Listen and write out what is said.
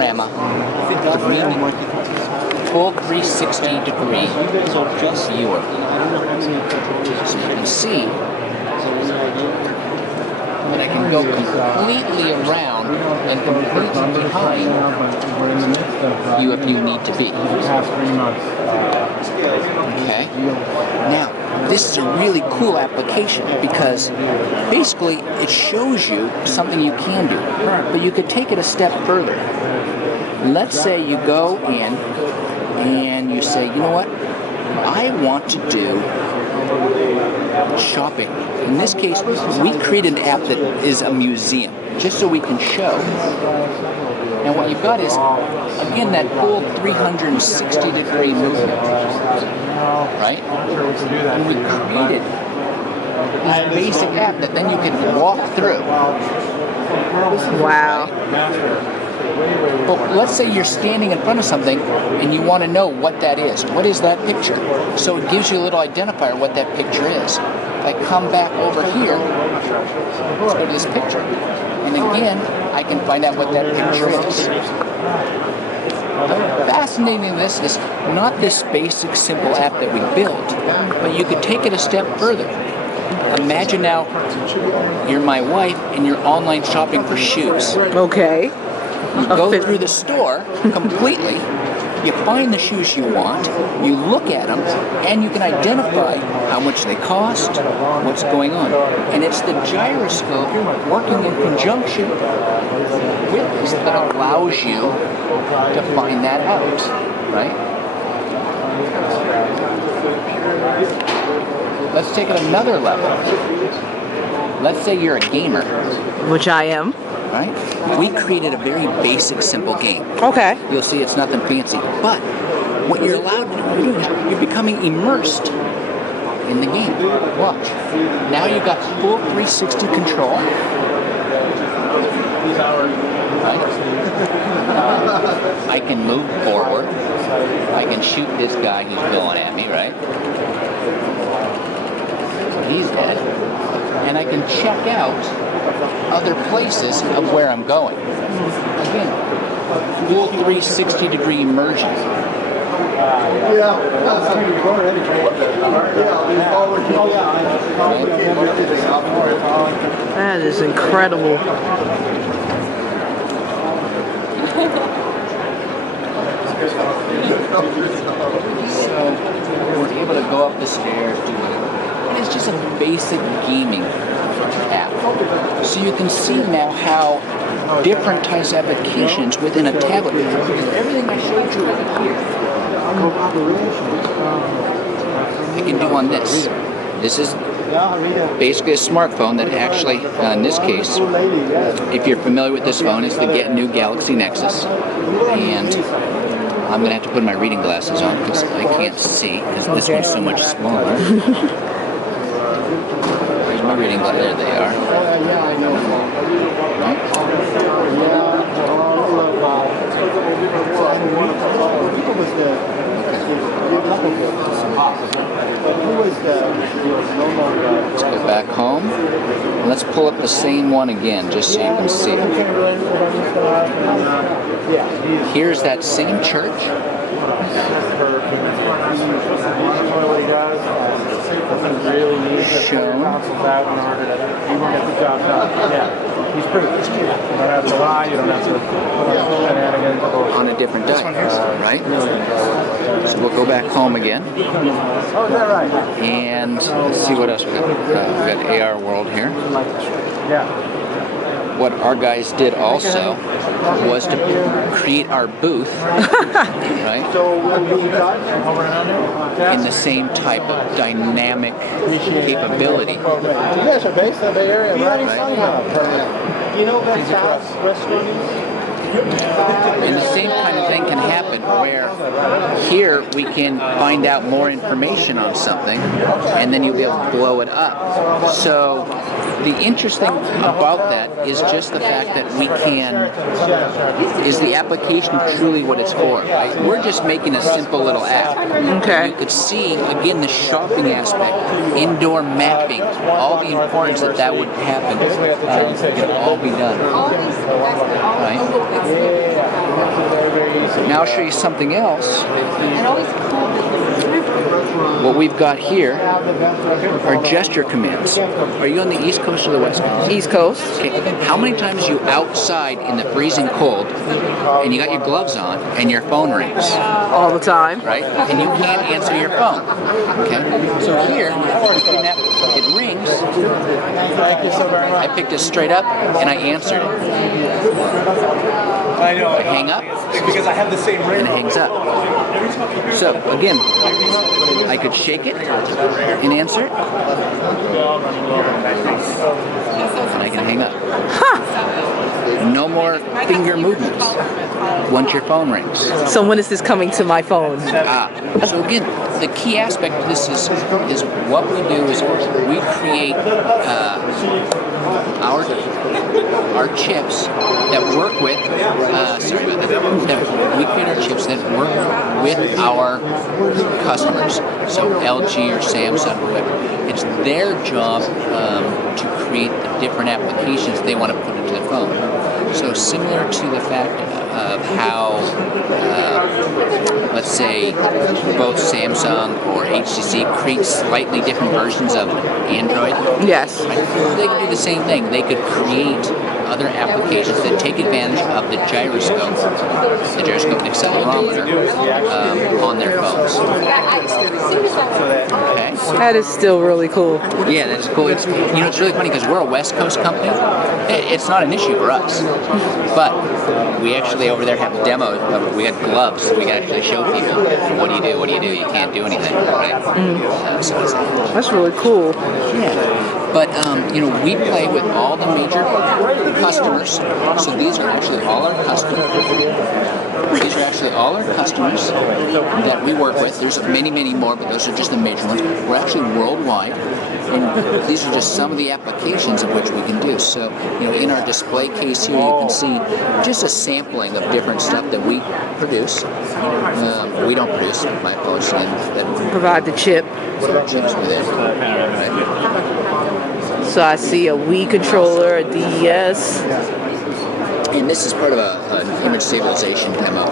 panorama, full 360-degree viewer. So you can see that I can go completely around and completely behind you if you need to be. Okay? Now, this is a really cool application because basically it shows you something you can do, but you could take it a step further. Let's say you go in and you say, you know what, I want to do shopping. In this case, we created an app that is a museum, just so we can show. And what you've got is, again, that full 360-degree movement, right? And we created this basic app that then you can walk through. Wow. But let's say you're standing in front of something and you want to know what that is. What is that picture? So it gives you a little identifier what that picture is. If I come back over here, let's go to this picture. And again, I can find out what that picture is. The fascinating this is not this basic, simple app that we built, but you could take it a step further. Imagine now you're my wife and you're online shopping for shoes. Okay. You go through the store completely, you find the shoes you want, you look at them, and you can identify how much they cost, what's going on. And it's the gyroscope working in conjunction with this that allows you to find that out, right? Let's take it another level. Let's say you're a gamer. Which I am. Right? We created a very basic, simple game. Okay. You'll see it's nothing fancy. But what you're allowed to do is you're becoming immersed in the game. Watch. Now you've got full 360 control. Right? I can move forward. I can shoot this guy who's going at me, right? He's dead. And I can check out other places of where I'm going. Again, full 360-degree immersion. That is incredible. So we're able to go up the stairs, do whatever. And it's just a basic gaming app. So you can see now how different types of applications within a tablet. Everything I showed you over here, I can do on this. This is basically a smartphone that actually, in this case, if you're familiar with this phone, it's the new Galaxy Nexus. And I'm going to have to put my reading glasses on because I can't see because this one's so much smaller. There's my reading glasses. There they are. Let's go back home. And let's pull up the same one again just so you can see it. Here's that same church. Shown on a different day, right? So we'll go back home again. And let's see what else we got. We got AR World here. What our guys did also was to create our booth, right? In the same type of dynamic capability. You guys are based in the Bay Area, right? You know that fast restaurant? And the same kind of thing can happen where here we can find out more information on something and then you'll be able to blow it up. So the interesting about that is just the fact that we can, is the application truly what it's for, right? We're just making a simple little app. Okay. You could see, again, the shopping aspect, indoor mapping, all the importance that would happen, can all be done. Right? Now I'll show you something else. What we've got here are gesture commands. Are you on the East Coast or the West Coast? East Coast. Okay. How many times are you outside in the freezing cold and you got your gloves on and your phone rings? All the time. Right? And you can't answer your phone. Okay? So here, it rings. Thank you so very much. I picked it straight up and I answered it. I know. I hang up Because I have the same ring. and it hangs up. So again, I could shake it and answer it, and I can hang up. No more finger movements once your phone rings. So when is this coming to my phone? So again, the key aspect of this is what we do is we create our chips that work with we create our chips that work with our customers. So LG or Samsung, whoever. It's their job to create the different applications they want to put into their phone. So similar to the fact of how, let's say, both Samsung or HTC create slightly different versions of Android. Yes. Right? They could do the same thing. They could create other applications that take advantage of the gyroscope accelerometer on their phones. Okay. That is still really cool. Yeah, that's cool. It's really funny because we're a West Coast company. It's not an issue for us, but we actually over there have demos. We got gloves. We can actually show people what do you do. What do you do? You can't do anything, right? So it's That's really cool. yeah. But we play with all the major customers. So these are actually all our customers. These are actually all our customers that we work with. There's many, many more, but those are just the major ones. We're actually worldwide, and these are just some of the applications of which we can do. So, in our display case here, you can see just a sampling of different stuff that we produce. We don't produce, my apologies, that Provide the chip. chips with it. So I see a Wii controller, a DES. And this is part of an image stabilization demo.